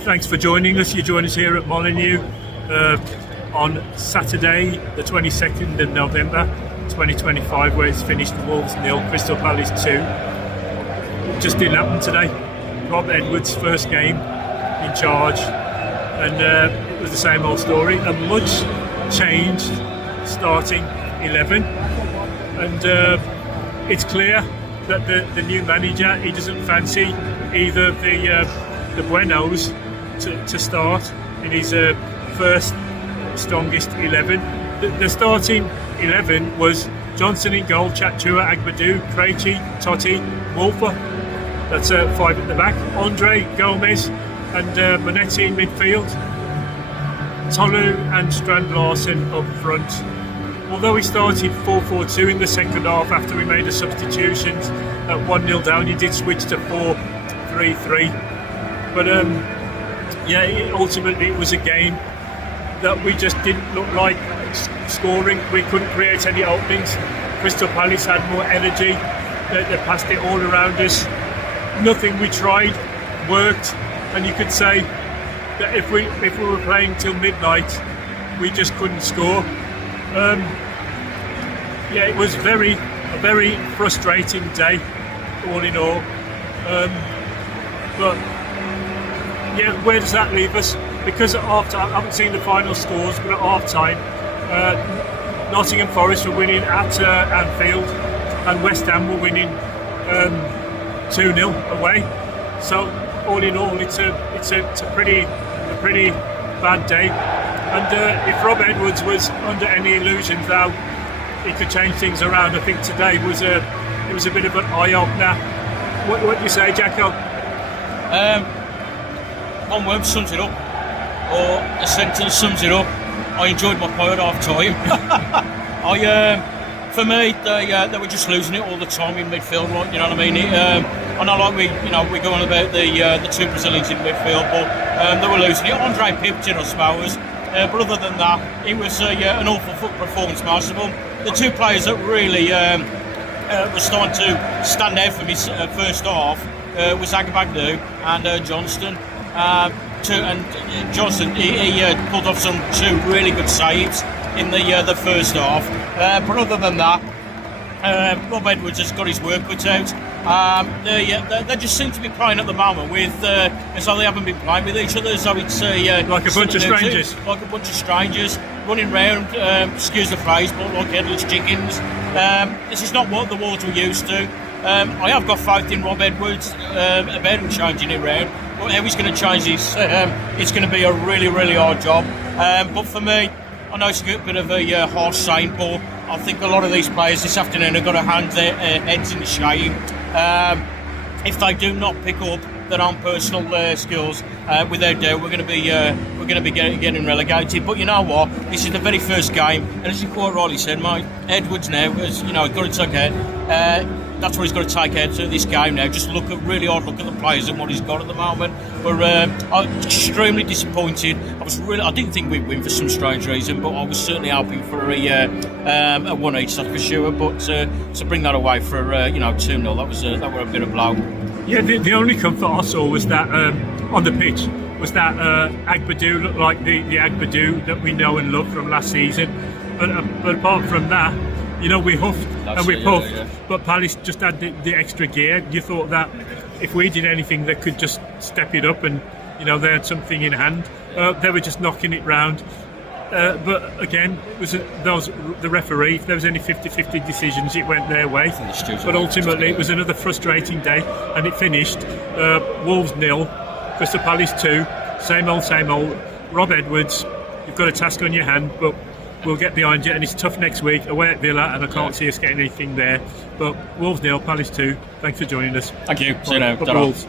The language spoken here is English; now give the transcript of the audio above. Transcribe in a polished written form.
Thanks for joining us. You join us here at Molineux on Saturday, the 22nd of November 2025, where it's finished Wolves 0, Crystal Palace 2. Just didn't happen today. Rob Edwards' first game in charge, and it was the same old story. A much changed starting 11, and it's clear that the new manager, he doesn't fancy either of the Buenos to start in his first strongest 11. The starting 11 was Johnson in goal, Chatua, Agbadou, Krejci, Totti, Wolfer. That's 5 at the back. Andre, Gomez and Monetti in midfield. Tolu and Strand Larsen up front. Although he started 4-4-2 in the second half after we made the substitutions at 1-0 down, he did switch to 4-3-3. But ultimately it was a game that we just didn't look like scoring. We couldn't create any openings. Crystal Palace had more energy. They passed it all around us. Nothing we tried worked, and you could say that if we were playing till midnight, we just couldn't score. It was a very frustrating day, all in all. But yeah, where does that leave us? Because at half time, I haven't seen the final scores, but at half time, Nottingham Forest were winning at Anfield, and West Ham were winning 2-0 away. So all in all, it's a pretty bad day. And if Rob Edwards was under any illusions now he could change things around, I think today was a bit of an eye opener. What do you say, Jacko? One word sums it up, or a sentence sums it up. I enjoyed my pie at half time. For me, they were just losing it all the time in midfield, right? You know what I mean? I know, like we go on about the two Brazilians in midfield, but they were losing it. Andre pipped in us powers, but other than that, it was an awful foot performance, most of them. The two players that really were starting to stand out for me first half was Agbadou and Johnston. And Johnson, he pulled off some 2 really good saves in the first half. But other than that, Rob Edwards has got his work cut out. They just seem to be playing at the moment with as though they haven't been playing with each other, as though it's like a bunch of strangers. Like a bunch of strangers running round, excuse the phrase, but like headless chickens. This is not what the Wolves were used to. I have got faith in Rob Edwards about him changing it round. But how he's going to change this, it's going to be a really, really hard job. But for me, I know it's a bit of a harsh saying, but I think a lot of these players this afternoon have got to hand their heads in the shame. If they do not pick up their own personal skills, without doubt, we're going to be getting relegated. But you know what? This is the very first game, and as you quite rightly said, mate, Edwards now has got to take out. That's what he's got to take out of this game now. Just really hard look at the players and what he's got at the moment. But I'm extremely disappointed. I didn't think we'd win for some strange reason, but I was certainly hoping for a 1 each, that's for sure. But to bring that away for 2-0, that were a bit of blow. Yeah, the only comfort I saw was that on the pitch was that Agbadou looked like the Agbadou that we know and love from last season. But apart from that, we huffed and we puffed, but Palace just had the extra gear. You thought that if we did anything, they could just step it up, and they had something in hand. They were just knocking it round. But again, it was the referee. If there was any 50-50 decisions, it went their way. But ultimately, it was another frustrating day, and it finished Wolves 0, Crystal Palace 2. Same old. Rob Edwards, you've got a task on your hand, but we'll get behind you, and it's tough next week away at Villa, and I can't see us getting anything there. But Wolves 0, Palace 2. Thanks for joining us. Thank you. See you now. Wolves.